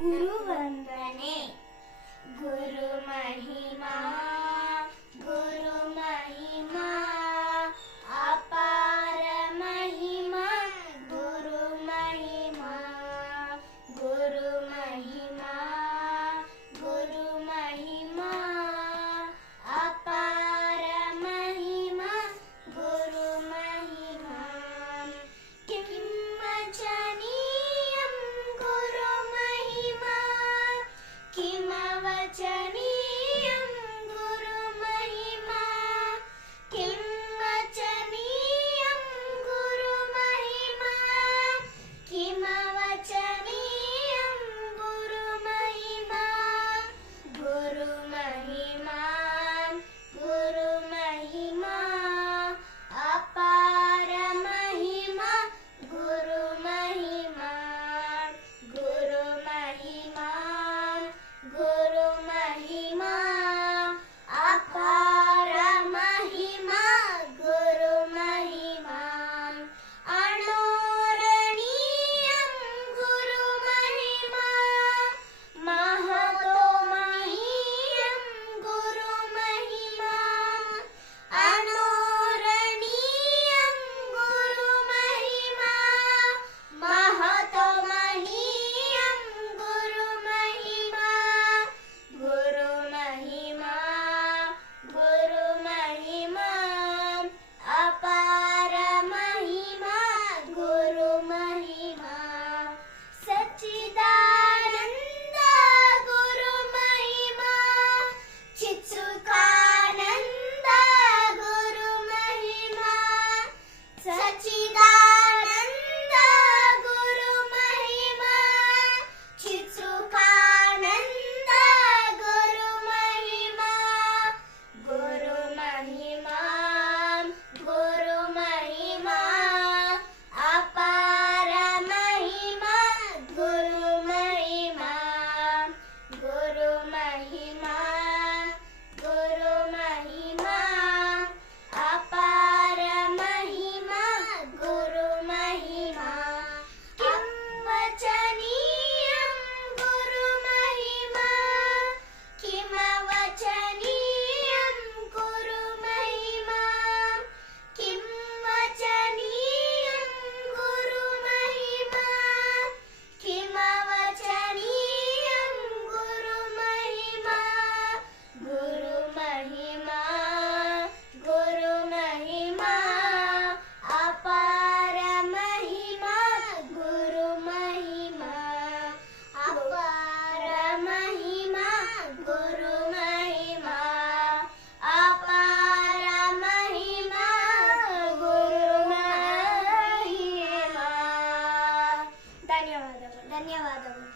ಗುರುವಂದನೆ. ಗುರು ಮಹಿಮಾ ಗುರು ಮಹಿಮಾ ಅಪಾರ ಮಹಿಮಾ ಗುರು ಮಹಿಮಾ ಗುರು ಮಹಿಮಾ ಗುರು ಮಹಿಮಾ ಅಪಾರ ಮಹಿಮಾ ಗುರು ಮಹಿಮಾ ಕಿಮ್ಮಚನೀಯಂ ಗುರು ಮಹಿಮಾ ಕಿಮವಚನೀಯಂ ಗುರು ಮಹಿಮಾ ಕಿಮ್ಮಚನೀಯಂ ಗುರು ಮಹಿಮಾ ಕಿಮವಚನೀಯಂ ಗುರು ಮಹಿಮಾ ಗುರು ಮಹಿಮಾ ಗುರು ಮಹಿಮಾ ಅಪಾರ ಮಹಿಮಾ ಗುರು ಮಹಿಮಾ ಗುರು ಮಹಿಮಾ ಗುರು ಮಹಿಮಾ ಅಪಾರ ಮಹಿಮಾ ಗುರು ಮಹಿಮಾ ಅಣೋರಣೀಯಂ ಗುರು ಮಹಿಮಾ ಮಹತೋ ಮಹೀಯಂ ಗುರು ಮಹಿಮಾ ಅಣೋರಣೀಯಂ ಗುರು ಮಹಿಮಾ ಮಹತೋ ಮಹೀಯಂ ಗುರು ಮಹಿಮಾ ಗುರು ಮಹಿಮಾ ಗುರು ಮಹಿಮಾ ಅಪಾರ ಮಹಿಮಾ ಗುರು ಮಹಿಮಾ ಸಚ್ಚಿದಾನಂದ ಗುರು ಮಹಿಮಾ ಚಿತ್ಸುಕಾನಂದ ಗುರು ಮಹಿಮಾ ಸಚ್ಚಿದಾನಂದ ಗುರು ಮಹಿಮಾ ಚಿತ್ಸುಕಾನಂದ ಗುರು ಮಹಿಮಾ ಗುರು ಮಹಿಮಾ ಗುರು ಮಹಿಮಾ ಅಪಾರ ಮಹಿಮಾ ಗುರು ಮಹಿಮಾ ಗುರು ಮಹಿಮಾ ಗುರು ಮಹಿಮಾ ಅಪಾರ ಮಹಿಮಾ ಗುರು ಮಹಿಮಾ ಕಿಂವಚನೀಯಂ ಗುರು ಮಹಿಮಾ ಕಿಮವಚನೀಯಂ ಗುರು ಮಹಿಮಾ ಕಿಂವಚನೀಯಂ ಗುರು ಮಹಿಮಾ ಕಿಮವಚನೀಯಂ ಗುರು ಮಹಿಮಾ ಗುರು ಮಹಿಮಾ ಗುರು ಮಹಿಮಾ ಅಪಾರ ಮಹಿಮಾ ಗುರು ಮಹಿಮಾ ಅಪಾರ ಮಹಿಮಾ ಗುರು ಮಹಿಮಾ ಅಪಾರ ಮಹಿಮಾ ಗುರು ಮಹಿಮಾ ಧನ್ಯವಾದಗಳು.